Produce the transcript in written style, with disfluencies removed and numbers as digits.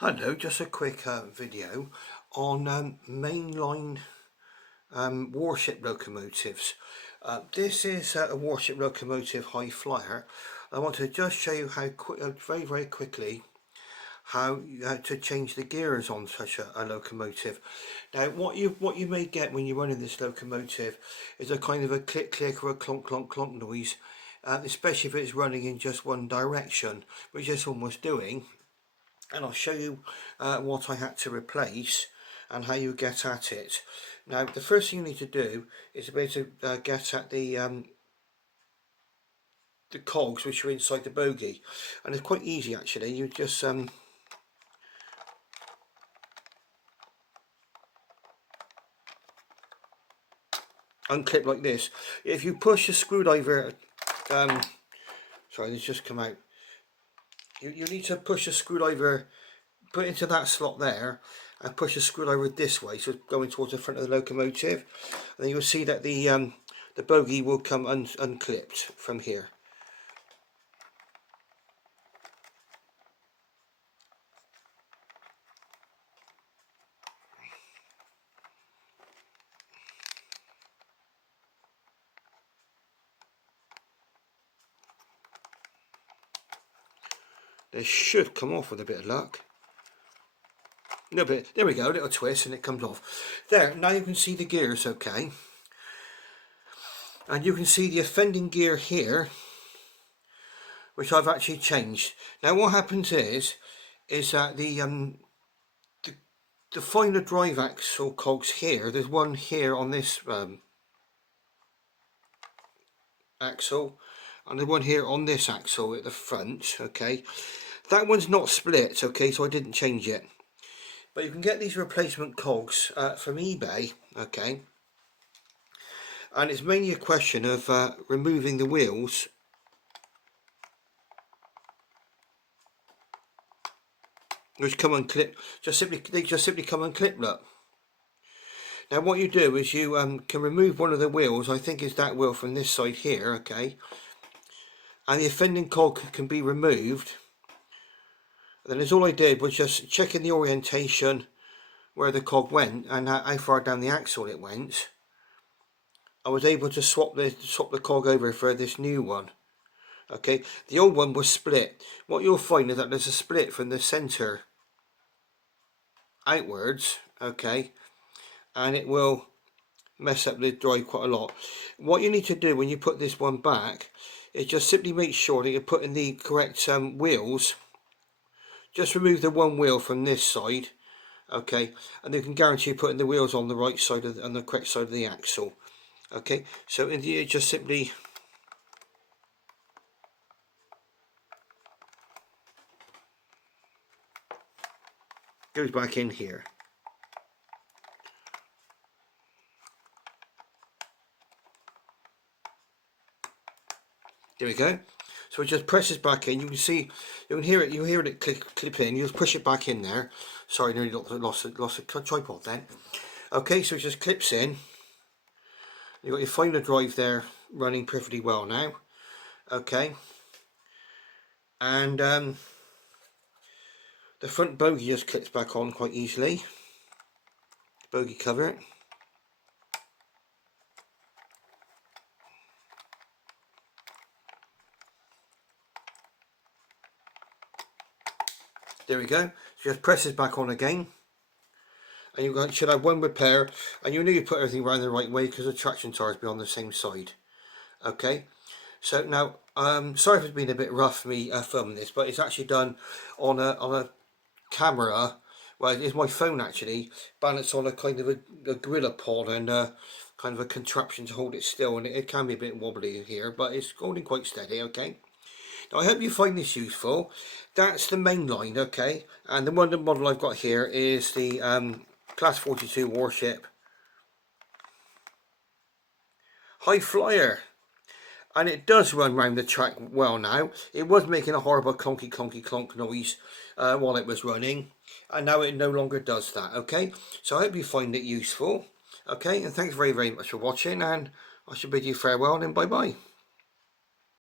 Hello, just a quick video on mainline warship locomotives. This is a warship locomotive high flyer. I want to just show you how very quickly how to change the gears on such a locomotive. Now what you may get when you're running this locomotive is a kind of a click or a clonk noise, especially if it's running in just one direction, which this one was doing. And I'll show you what I had to replace and how you get at it. Now the first thing you need to do is to be able to get at the cogs which are inside the bogie, and it's quite easy actually. You just unclip like this. If you push the screwdriver, sorry, this just come out. You need to push the screwdriver, put it into that slot there, and push the screwdriver this way, so it's going towards the front of the locomotive, and then you'll see that the bogie will come unclipped from here. They should come off with a bit of luck. No, but there we go, a little twist and it comes off. There, now you can see the gears okay. And you can see the offending gear here, which I've actually changed. Now what happens is that the finer drive axle cogs here, there's one here on this axle, and there's one here on this axle at the front, okay. That one's not split, okay, so I didn't change it. But you can get these replacement cogs from eBay, okay. And it's mainly a question of removing the wheels. Which come unclip, they just simply come unclip, look. Now what you do is you can remove one of the wheels, I think is that wheel from this side here, okay. And the offending cog can be removed. And then all I did was just checking the orientation where the cog went and how far down the axle it went. I was able to swap the cog over for this new one. Okay, the old one was split. What you'll find is that there's a split from the centre outwards, okay, and it will mess up the drive quite a lot. What you need to do when you put this one back is just simply make sure that you're putting the correct wheels. Just remove the one wheel from this side, okay, and you can guarantee putting the wheels on the right side on the correct side of the axle. Okay, so in the just simply goes back in here. There we go. So it just presses back in. You can see, you can hear it clip in. You just push it back in there. Sorry, nearly lost the tripod then. Okay, so it just clips in. You've got your finer drive there running perfectly well now. Okay. And the front bogie just clips back on quite easily. Bogie cover. There we go. So just presses back on again. And you should have one repair, and you know you put everything around the right way because the traction tires be on the same side. Okay, so now sorry if it's been a bit rough for me filming this, but it's actually done on a camera. Well, it's my phone actually, balanced on a kind of a gorilla pod and kind of a contraption to hold it still, and it can be a bit wobbly here, but it's holding quite steady. Okay. Now I hope you find this useful. That's the mainline, okay, and the model I've got here is the Class 42 Warship High Flyer, and it does run round the track well now. It was making a horrible clonk noise while it was running, and now it no longer does that. Okay, so I hope you find it useful. Okay, and thanks very much for watching, and I shall bid you farewell and bye bye.